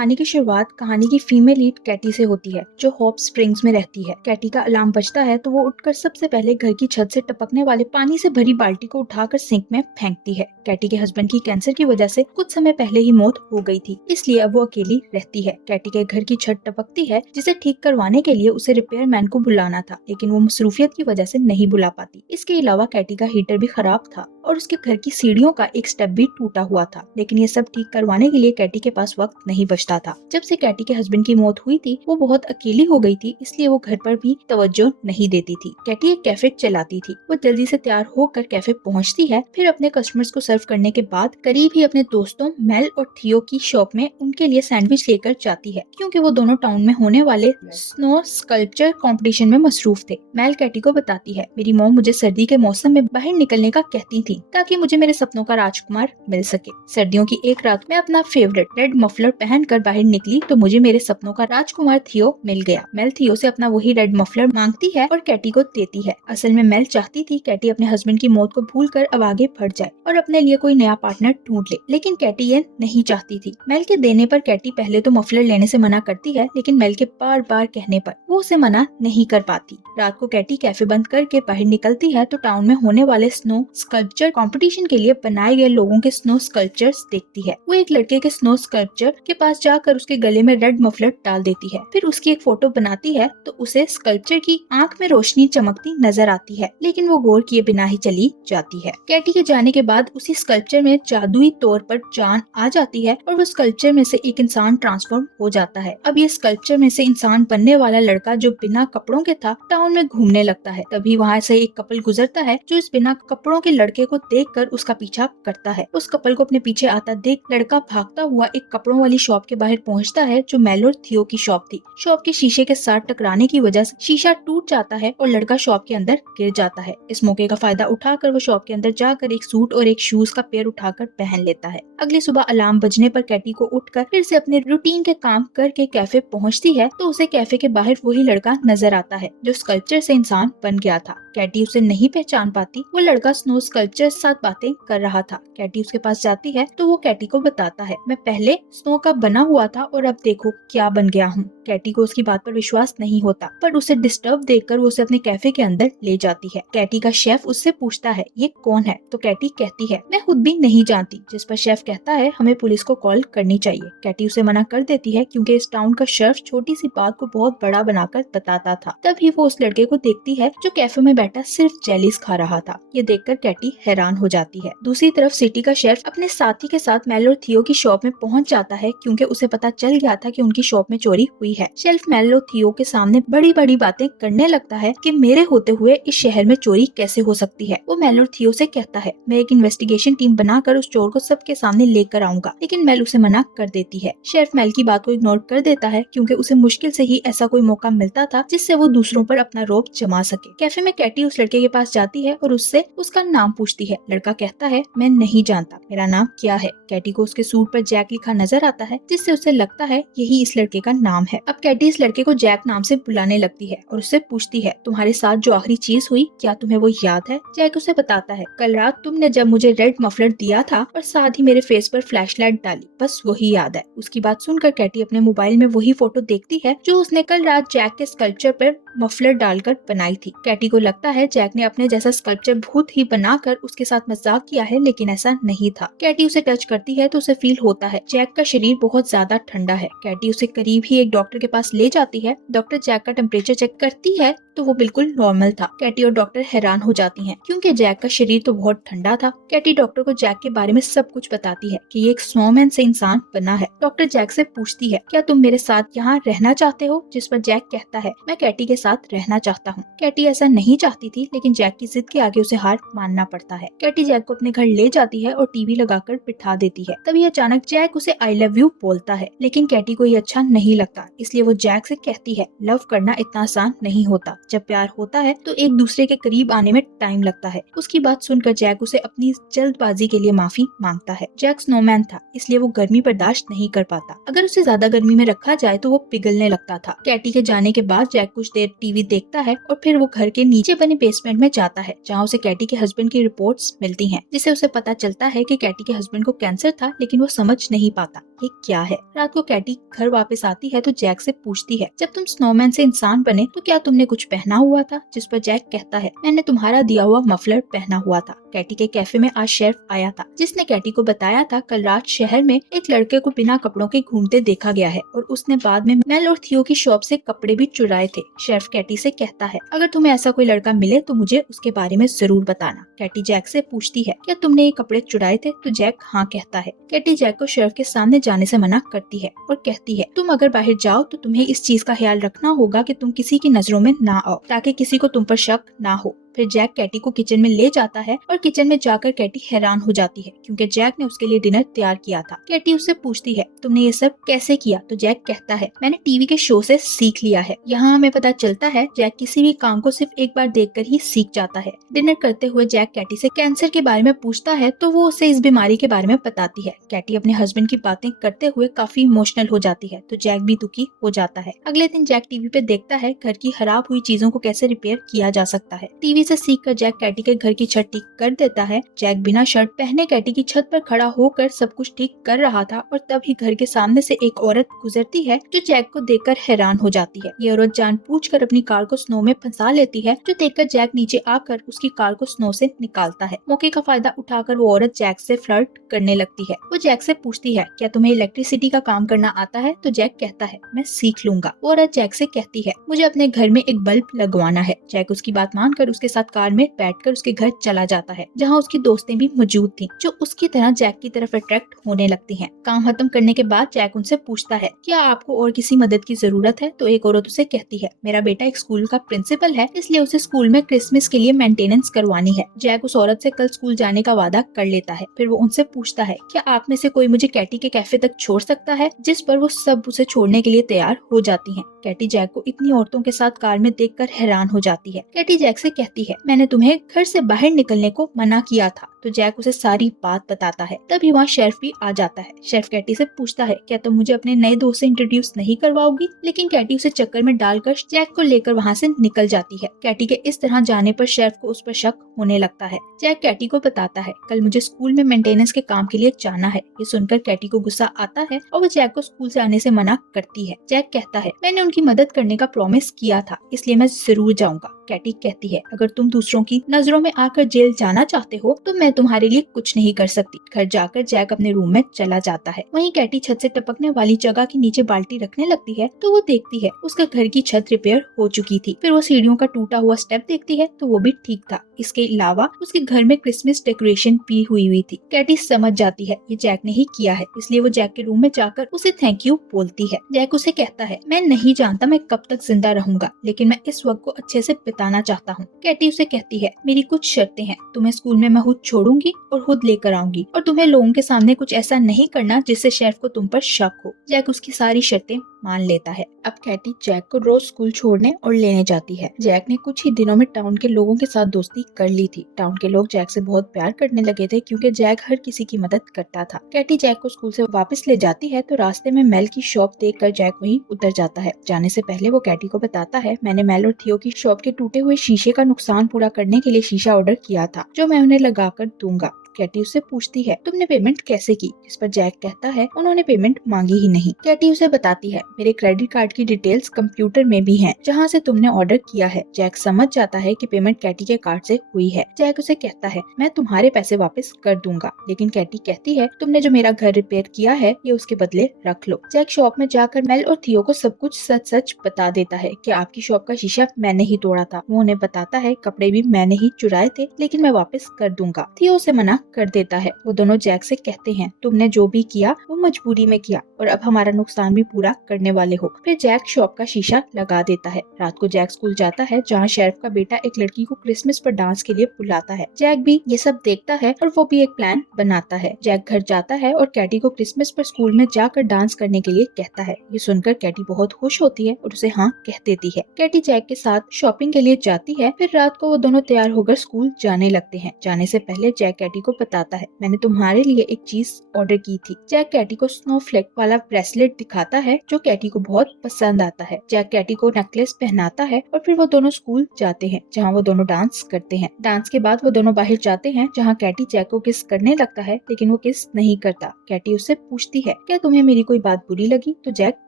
कहानी की शुरुआत कहानी की फीमेल लीड कैटी से होती है, जो होप स्प्रिंग्स में रहती है। कैटी का अलार्म बजता है तो वो उठकर सबसे पहले घर की छत से टपकने वाले पानी से भरी बाल्टी को उठाकर सिंक में फेंकती है। कैटी के हस्बैंड की कैंसर की वजह से कुछ समय पहले ही मौत हो गई थी, इसलिए अब वो अकेली रहती है। कैटी के घर की छत टपकती है, जिसे ठीक करवाने के लिए उसे रिपेयर मैन को बुलाना था, लेकिन वो मसरूफियत की वजह से नहीं बुला पाती। इसके अलावा कैटी का हीटर भी खराब था और उसके घर की सीढ़ियों का एक स्टेप भी टूटा हुआ था, लेकिन ये सब ठीक करवाने के लिए कैटी के पास वक्त नहीं बचता था। जब से कैटी के हस्बैंड की मौत हुई थी, वो बहुत अकेली हो गई थी, इसलिए वो घर पर भी तवज्जो नहीं देती थी। कैटी एक कैफे चलाती थी। वो जल्दी से तैयार होकर कैफे पहुंचती है, फिर अपने कस्टमर्स को सर्व करने के बाद करीब ही अपने दोस्तों मेल और थियो की शॉप में उनके लिए सैंडविच लेकर जाती है, क्योंकि वो दोनों टाउन में होने वाले स्नो स्कल्पचर कंपटीशन में मसरूफ थे। मेल कैटी को बताती है, मेरी मॉम मुझे सर्दी के मौसम में बाहर निकलने का कहती थी ताकि मुझे मेरे सपनों का राजकुमार मिल सके। सर्दियों की एक रात में अपना फेवरेट रेड मफलर पहनकर बाहर निकली तो मुझे मेरे सपनों का राजकुमार थियो मिल गया। मेल थियो से अपना वही रेड मफलर मांगती है और कैटी को देती है। असल में मेल चाहती थी कैटी अपने हस्बैंड की मौत को भूलकर अब आगे बढ़ जाए और अपने लिए कोई नया पार्टनर ढूंढ ले, लेकिन कैटी ये नहीं चाहती थी। मेल के देने पर कैटी पहले तो मफलर लेने से मना करती है, लेकिन मेल के बार बार कहने पर वो उसे मना नहीं कर पाती। रात को कैटी कैफे बंद करके बाहर निकलती है तो टाउन में होने वाले स्नो स्कल्पचर कंपटीशन के लिए बनाए गए लोगों के स्नो स्कल्पचर्स देखती है। वो एक लड़के के स्नो स्कल्पचर के पास जाकर उसके गले में रेड मफलर डाल देती है, फिर उसकी एक फोटो बनाती है तो उसे स्कल्पचर की आंख में रोशनी चमकती नजर आती है, लेकिन वो गौर किए बिना ही चली जाती है। कैटी के जाने के बाद उसी स्कल्पचर में जादुई तौर पर जान आ जाती है और वो स्कल्पचर में से एक इंसान ट्रांसफॉर्म हो जाता है। अब ये स्कल्पचर में से इंसान बनने वाला लड़का जो बिना कपड़ों के था टाउन में घूमने लगता है। तभी वहाँ से एक कपल गुजरता है जो इस बिना कपड़ों के लड़के को देखकर उसका पीछा करता है। उस कपल को अपने पीछे आता देख लड़का भागता हुआ एक कपड़ों वाली शॉप के बाहर पहुंचता है, जो मेल और थियो की शॉप थी। शॉप के शीशे के साथ टकराने की वजह से शीशा टूट जाता है और लड़का शॉप के अंदर गिर जाता है। इस मौके का फायदा उठाकर वो शॉप के अंदर जाकर एक सूट और एक शूज का पेयर उठाकर पहन लेता है। अगली सुबह अलार्म बजने पर कैटी को उठकर फिर से अपने रूटीन के काम करके कैफे पहुंचती है तो उसे कैफे के बाहर वही लड़का नजर आता है जो स्कल्पचर से इंसान बन गया था। कैटी उसे नहीं पहचान पाती। वो लड़का स्नो स्कल्पचर के साथ बातें कर रहा था। कैटी उसके पास जाती है तो वो कैटी को बताता है, मैं पहले स्नो का बना हुआ था और अब देखो क्या बन गया हूँ। कैटी को उसकी बात पर विश्वास नहीं होता, पर उसे डिस्टर्ब देखकर वो उसे अपने कैफे के अंदर ले जाती है। कैटी का शेफ उससे पूछता है, ये कौन है? तो कैटी कहती है, मैं खुद भी नहीं जानती। जिस पर शेफ कहता है, हमें पुलिस को कॉल करनी चाहिए। कैटी उसे मना कर देती है क्योंकि इस टाउन का शेफ छोटी सी बात को बहुत बड़ा बनाकर बताता था। तभी वो उस लड़के को देखती है जो कैफे में बैठा सिर्फ जेलीज खा रहा था। ये देखकर कैटी हैरान हो जाती है। दूसरी तरफ सिटी का शेफ अपने साथी के साथ मेल और थियो की शॉप में पहुंच जाता है क्योंकि उसे पता चल गया था कि उनकी शॉप में चोरी हुई है। शेफ मेल और थियो के सामने बड़ी बड़ी बातें करने लगता है कि मेरे होते हुए इस शहर में चोरी कैसे हो सकती है। वो मेल और थियो से कहता है, मैं एक इन्वेस्टिगेशन टीम बनाकर उस चोर को सबके सामने लेकर आऊंगा, लेकिन मेल उसे मना कर देती है। शेफ मेल की बात को इग्नोर कर देता है क्योंकि उसे मुश्किल से ही ऐसा कोई मौका मिलता था जिससे वो दूसरों पर अपना रौब जमा सके। कैफे में कैटी उस लड़के के पास जाती है और उससे उसका नाम पूछती है। लड़का कहता है, मैं नहीं जानता, मेरा नाम क्या है? कैटी को उसके सूट पर जैक लिखा नजर आता है, जिससे उसे लगता है यही इस लड़के का नाम है। अब कैटी इस लड़के को जैक नाम से बुलाने लगती है और उससे पूछती है, तुम्हारे साथ जो आखिरी चीज हुई क्या तुम्हें वो याद है? जैक उसे बताता है, कल रात तुमने जब मुझे रेड मफलर दिया था और साथ ही मेरे फेस पर फ्लैशलाइट डाली, बस वही याद है। उसकी बात सुनकर कैटी अपने मोबाइल में वही फोटो देखती है जो उसने कल रात जैक के स्कल्पचर पर मफलर डालकर बनाई थी। कैटी को लगता है जैक ने अपने जैसा स्कल्पचर खुद ही बनाकर उसके साथ मजाक किया है, लेकिन ऐसा नहीं था। कैटी उसे टच करती है तो उसे फील होता है जैक का शरीर बहुत ज्यादा ठंडा है। कैटी उसे करीब ही एक डॉक्टर के पास ले जाती है। डॉक्टर जैक का टेम्परेचर चेक करती है तो वो बिल्कुल नॉर्मल था। कैटी और डॉक्टर हैरान हो जाती हैं क्योंकि जैक का शरीर तो बहुत ठंडा था। कैटी डॉक्टर को जैक के बारे में सब कुछ बताती है कि ये एक स्नोमैन से इंसान बना है। डॉक्टर जैक से पूछती है, क्या तुम मेरे साथ यहाँ रहना चाहते हो? जिस पर जैक कहता है, मैं कैटी के साथ रहना चाहता हूँ। कैटी ऐसा नहीं चाहती थी, लेकिन जैक की जिद के आगे उसे हार मानना पड़ता है। कैटी जैक को अपने घर ले जाती है और टीवी लगाकर बिठा देती है। तभी अचानक जैक उसे आई लव यू बोलता है, लेकिन कैटी को ये अच्छा नहीं लगता, इसलिए वो जैक से कहती है, लव करना इतना आसान नहीं होता। जब प्यार होता है तो एक दूसरे के करीब आने में टाइम लगता है। उसकी बात सुनकर जैक उसे अपनी जल्दबाजी के लिए माफी मांगता है। जैक स्नोमैन था, इसलिए वो गर्मी बर्दाश्त नहीं कर पाता। अगर उसे ज्यादा गर्मी में रखा जाए तो वो पिघलने लगता था। कैटी के जाने के बाद जैक कुछ देर टीवी देखता है और फिर वो घर के नीचे बने बेसमेंट में जाता है, जहाँ उसे कैटी के हस्बैंड की रिपोर्ट्स मिलती हैं, जिससे उसे पता चलता है कि कैटी के हस्बैंड को कैंसर था, लेकिन वो समझ नहीं पाता। ये क्या है। रात को कैटी घर वापस आती है तो जैक से पूछती है, जब तुम स्नोमैन से इंसान बने तो क्या तुमने कुछ पहना हुआ था। जिस पर जैक कहता है, मैंने तुम्हारा दिया हुआ मफलर पहना हुआ था। कैटी के कैफे में आज शेफ आया था जिसने कैटी को बताया था कल रात शहर में एक लड़के को बिना कपड़ों के घूमते देखा गया है और उसने बाद में मेल और थियो की शॉप से कपड़े भी चुराए थे। शेफ कैटी से कहता है, अगर तुम्हें ऐसा कोई लड़का मिले तो मुझे उसके बारे में जरूर बताना। कैटी जैक से पूछती है, क्या तुमने ये कपड़े चुराए थे। तो जैक हाँ कहता है। कैटी जैक को शेफ के सामने जाने से मना करती है और कहती है, तुम अगर बाहर जाओ तो तुम्हें इस चीज का ख्याल रखना होगा कि तुम किसी की नजरों में ना आओ ताकि किसी को तुम पर शक ना हो। फिर जैक कैटी को किचन में ले जाता है और किचन में जाकर कैटी हैरान हो जाती है क्योंकि जैक ने उसके लिए डिनर तैयार किया था। कैटी उससे पूछती है, तुमने ये सब कैसे किया। तो जैक कहता है, मैंने टीवी के शो से सीख लिया है। यहाँ हमें पता चलता है जैक किसी भी काम को सिर्फ एक बार देखकर ही सीख जाता है। डिनर करते हुए जैक कैटी से कैंसर के बारे में पूछता है तो वो उसे इस बीमारी के बारे में बताती है। कैटी अपने हस्बैंड की बातें करते हुए काफी इमोशनल हो जाती है तो जैक भी दुखी हो जाता है। अगले दिन जैक टीवी पे देखता है घर की खराब हुई चीजों को कैसे रिपेयर किया जा सकता है। टीवी से सीख कर जैक कैटी के घर की छत ठीक कर देता है। जैक बिना शर्ट पहने कैटी की छत पर खड़ा होकर सब कुछ ठीक कर रहा था और तभी घर के सामने से एक औरत गुजरती है जो जैक को देखकर हैरान हो जाती है। ये औरत जानबूझकर अपनी कार को स्नो में फंसा लेती है जो देखकर जैक नीचे आकर उसकी कार को स्नो से निकालता है। मौके का फायदा उठाकर वो औरत जैक से फ्लर्ट करने लगती है। वो जैक से पूछती है, क्या तुम्हें इलेक्ट्रिसिटी का काम करना आता है। तो जैक कहता है, मैं सीख लूंगा। वो औरत जैक से कहती है, मुझे अपने घर में एक बल्ब लगवाना है। जैक उसकी बात मानकर उसके साथ कार में बैठकर उसके घर चला जाता है जहाँ उसकी दोस्तें भी मौजूद थीं जो उसकी तरह जैक की तरफ अट्रैक्ट होने लगती हैं। काम खत्म करने के बाद जैक उनसे पूछता है, क्या आपको और किसी मदद की जरूरत है। तो एक औरत उसे कहती है, मेरा बेटा एक स्कूल का प्रिंसिपल है इसलिए उसे स्कूल में क्रिसमस के लिए मेंटेनेंस करवानी है। जैक उस औरत से कल स्कूल जाने का वादा कर लेता है। फिर वो उनसे पूछता है, क्या आप में से कोई मुझे कैटी के कैफे तक छोड़ सकता है। जिस पर वो सब उसे छोड़ने के लिए तैयार हो जाती हैं। कैटी जैक को इतनी औरतों के साथ कार में देखकर हैरान हो जाती है। कैटी जैक से कहती है, मैंने तुम्हें घर से बाहर निकलने को मना किया था। तो जैक उसे सारी बात बताता है। तभी वहाँ शेफ भी आ जाता है। शेफ कैटी से पूछता है, क्या तुम मुझे अपने नए दोस्त से इंट्रोड्यूस नहीं करवाओगी। लेकिन कैटी उसे चक्कर में डालकर जैक को लेकर वहाँ से निकल जाती है। कैटी के इस तरह जाने पर शेफ को उस पर शक होने लगता है। जैक कैटी को बताता है, कल मुझे स्कूल में मेंटेनेंस के काम के लिए जाना है। ये सुनकर कैटी को गुस्सा आता है और वो जैक को स्कूल से आने से मना करती है। जैक कहता है, मैंने उनकी मदद करने का प्रॉमिस किया था इसलिए मैं जरूर जाऊंगा। कैटी कहती है, अगर तुम दूसरों की नजरों में आकर जेल जाना चाहते हो तो मैं तुम्हारे लिए कुछ नहीं कर सकती। घर जाकर जैक अपने रूम में चला जाता है। वहीं कैटी छत से टपकने वाली जगह के नीचे बाल्टी रखने लगती है तो वो देखती है उसका घर की छत रिपेयर हो चुकी थी। फिर वो सीढ़ियों का टूटा हुआ स्टेप देखती है तो वो भी ठीक था। इसके अलावा उसके घर में क्रिसमस डेकोरेशन भी हुई थी। कैटी समझ जाती है ये जैक ने ही किया है इसलिए वो जैक के रूम में जाकर उसे थैंक यू बोलती है। जैक उसे कहता है, मैं नहीं जानता मैं कब तक जिंदा रहूंगा लेकिन मैं इस वक्त को अच्छे से बिताना चाहता हूँ। कैटी उसे कहती है, मेरी कुछ शर्तें हैं। तुम्हें स्कूल में मैं खुद छोड़ूंगी और खुद लेकर आऊंगी और तुम्हें लोगों के सामने कुछ ऐसा नहीं करना जिससे शेफ को तुम पर शक हो। जैक उसकी सारी शर्तें मान लेता है। अब कैटी जैक को रोज स्कूल छोड़ने और लेने जाती है। जैक ने कुछ ही दिनों में टाउन के लोगों के साथ दोस्ती कर ली थी। टाउन के लोग जैक से बहुत प्यार करने लगे थे क्योंकि जैक हर किसी की मदद करता था। कैटी जैक को स्कूल से वापस ले जाती है तो रास्ते में मेल की शॉप देखकर जैक वहीं उतर जाता है। जाने से पहले वो कैटी को बताता है, मैंने मेल और थियो की शॉप के टूटे हुए शीशे का नुकसान पूरा करने के लिए शीशा ऑर्डर किया था जो मैं उन्हें लगाकर दूंगा। कैटी उससे पूछती है, तुमने पेमेंट कैसे की। जिस पर जैक कहता है, उन्होंने पेमेंट मांगी ही नहीं। कैटी उसे बताती है, मेरे क्रेडिट कार्ड की डिटेल्स कंप्यूटर में भी हैं, जहां से तुमने ऑर्डर किया है। जैक समझ जाता है कि पेमेंट कैटी के कार्ड से हुई है। जैक उसे कहता है, मैं तुम्हारे पैसे वापस कर दूंगा। लेकिन कैटी कहती है, तुमने जो मेरा घर रिपेयर किया है ये उसके बदले रख लो। जैक शॉप में जाकर मेल और थियो को सब कुछ सच सच बता देता है कि आपकी शॉप का शीशा मैंने ही तोड़ा था। वो उन्हें बताता है कपड़े भी मैंने ही चुराए थे लेकिन मैं वापस कर दूंगा। थियो उसे मना कर देता है। वो दोनों जैक से कहते हैं, तुमने जो भी किया वो मजबूरी में किया और अब हमारा नुकसान भी पूरा करने वाले हो। फिर जैक शॉप का शीशा लगा देता है। रात को जैक स्कूल जाता है जहाँ शेरिफ का बेटा एक लड़की को क्रिसमस पर डांस के लिए बुलाता है। जैक भी ये सब देखता है और वो भी एक प्लान बनाता है। जैक घर जाता है और कैटी को क्रिसमस पर स्कूल में जाकर डांस करने के लिए कहता है। ये सुनकर कैटी बहुत खुश होती है और उसे हाँ कह देती है। कैटी जैक के साथ शॉपिंग के लिए जाती है। फिर रात को वो दोनों तैयार होकर स्कूल जाने लगते हैं। जाने से पहले जैक कैटी को बताता है, मैंने तुम्हारे लिए एक चीज ऑर्डर की थी। जैक कैटी को स्नोफ्लेक वाला ब्रेसलेट दिखाता है जो कैटी को बहुत पसंद आता है। जैक कैटी को नेकलेस पहनाता है और फिर वो दोनों स्कूल जाते हैं जहाँ वो दोनों डांस करते हैं। डांस के बाद वो दोनों बाहर जाते हैं जहाँ कैटी जैक को किस करने लगता है, लेकिन वो किस नहीं करता। कैटी उससे पूछती है, क्या तुम्हें मेरी कोई बात बुरी लगी? तो जैक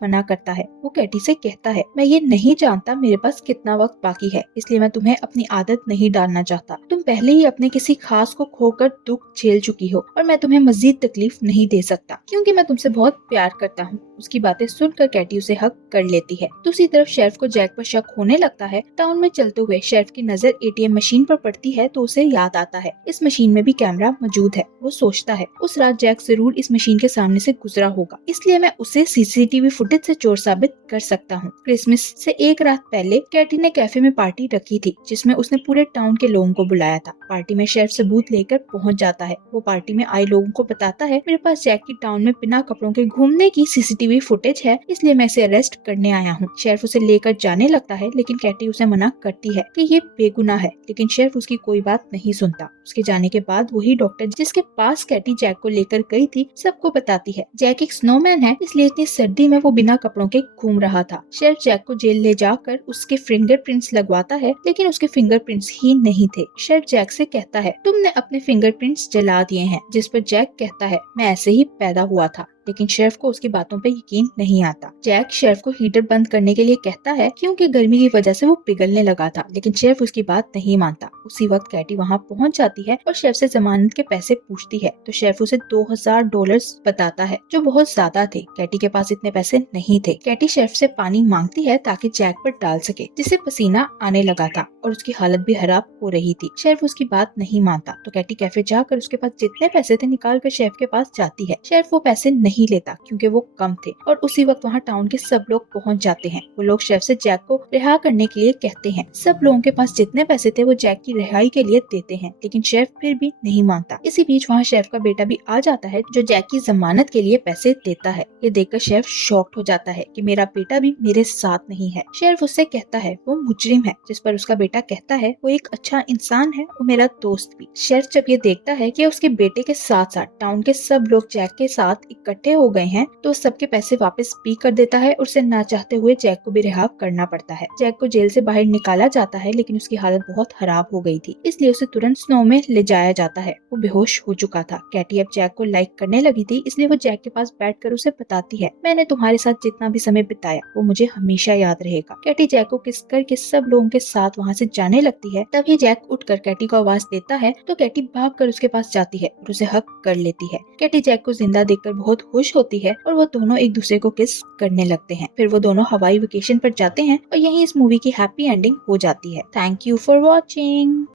मना करता है। वो कैटी से कहता है, मैं ये नहीं जानता मेरे पास कितना वक्त बाकी है, इसलिए मैं तुम्हें अपनी आदत नहीं डालना चाहता। तुम पहले ही अपने किसी खास को खोकर दुख झेल चुकी हो और मैं तुम्हें मजीद तकलीफ नहीं दे सकता क्योंकि मैं तुमसे बहुत प्यार करता हूँ। उसकी बातें सुनकर कैटी उसे हक कर लेती है। दूसरी तरफ शेरिफ को जैक पर शक होने लगता है। टाउन में चलते हुए शेरिफ की नजर एटीएम मशीन पर पड़ती है तो उसे याद आता है इस मशीन में भी कैमरा मौजूद है। वो सोचता है उस रात जैक जरूर इस मशीन के सामने से गुजरा होगा, इसलिए मैं उसे सीसीटीवी फुटेज से चोर साबित कर सकता हूँ। क्रिसमस से एक रात पहले कैटी ने कैफे में पार्टी रखी थी जिसमें उसने पूरे टाउन के लोगों को बुलाया था। पार्टी में शेरिफ सबूत लेकर पहुंच जाता है। वो पार्टी में आए लोगों को बताता है, मेरे पास जैक की टाउन में बिना कपड़ों के घूमने की सीसीटीवी फुटेज है, इसलिए मैं इसे अरेस्ट करने आया हूँ। शेरिफ उसे लेकर जाने लगता है लेकिन कैटी उसे मना करती है कि ये बेगुनाह है, लेकिन शेरिफ उसकी कोई बात नहीं सुनता। उसके जाने के बाद वही डॉक्टर जिसके पास कैटी जैक को लेकर गई थी सबको बताती है जैक एक स्नोमैन है, इसलिए इतनी सर्दी में वो बिना कपड़ों के घूम रहा था। शेरिफ जैक को जेल ले जाकर उसके फिंगरप्रिंट्स लगवाता है लेकिन उसके फिंगरप्रिंट्स ही नहीं थे। शेरिफ जैक से कहता है, तुमने अपने फिंगरप्रिंट्स जला दिए हैं, जिस पर जैक कहता है, मैं ऐसे ही पैदा हुआ था। लेकिन शेरिफ को उसकी बातों पे यकीन नहीं आता। जैक शेरिफ को हीटर बंद करने के लिए कहता है क्योंकि गर्मी की वजह से वो पिघलने लगा था, लेकिन शेरिफ उसकी बात नहीं मानता। उसी वक्त कैटी वहाँ पहुँच जाती है और शेरिफ से जमानत के पैसे पूछती है तो शेरिफ उसे $2000 बताता है जो बहुत ज्यादा थे। कैटी के पास इतने पैसे नहीं थे। कैटी शेरिफ से पानी मांगती है ताकि जैक पर डाल सके, जिससे पसीना आने लगा था और उसकी हालत भी खराब हो रही थी। शेरिफ उसकी बात नहीं मानता तो कैटी कैफे जाकर उसके पास जितने पैसे थे निकाल कर शेरिफ के पास जाती है। शेरिफ वो पैसे नहीं लेता क्योंकि वो कम थे और उसी वक्त वहाँ टाउन के सब लोग पहुँच जाते हैं। वो लोग शेरिफ से जैक को रिहा करने के लिए कहते हैं। सब लोगों के पास जितने पैसे थे वो जैक की रिहाई के लिए देते हैं, लेकिन शेरिफ फिर भी नहीं मानता। इसी बीच वहाँ शेरिफ का बेटा भी आ जाता है जो जैक की जमानत के लिए पैसे देता है। ये देखकर शेरिफ शॉक्ड हो जाता है कि मेरा बेटा भी मेरे साथ नहीं है। शेरिफ उससे कहता है वो मुजरिम है, जिस पर उसका बेटा कहता है वो एक अच्छा इंसान है, वो मेरा दोस्त भी। शेरिफ जब ये देखता है कि उसके बेटे के साथ साथ टाउन के सब लोग जैक के साथ इकट्ठे हो गए हैं तो सबके पैसे वापस भी कर देता है और उसे ना चाहते हुए जैक को भी रिहा करना पड़ता है। जैक को जेल से बाहर निकाला जाता है लेकिन उसकी हालत बहुत खराब हो गई थी, इसलिए उसे तुरंत स्नो में ले जाया जाता है। वो बेहोश हो चुका था। कैटी अब जैक को लाइक करने लगी थी, इसलिए वो जैक के पास बैठकर उसे बताती है, मैंने तुम्हारे साथ जितना भी समय बिताया वो मुझे हमेशा याद रहेगा। कैटी जैक को किस करके सब लोगों के साथ वहाँ से जाने लगती है। तभी जैक उठकर कैटी को आवाज देता है तो कैटी भागकर उसके पास जाती है और उसे हक कर लेती है। कैटी जैक को जिंदा देखकर बहुत खुश होती है और वो दोनों एक दूसरे को किस करने लगते हैं। फिर वो दोनों हवाई वेकेशन पर जाते हैं और यहीं इस मूवी की हैप्पी एंडिंग हो जाती है। Thank you for watching.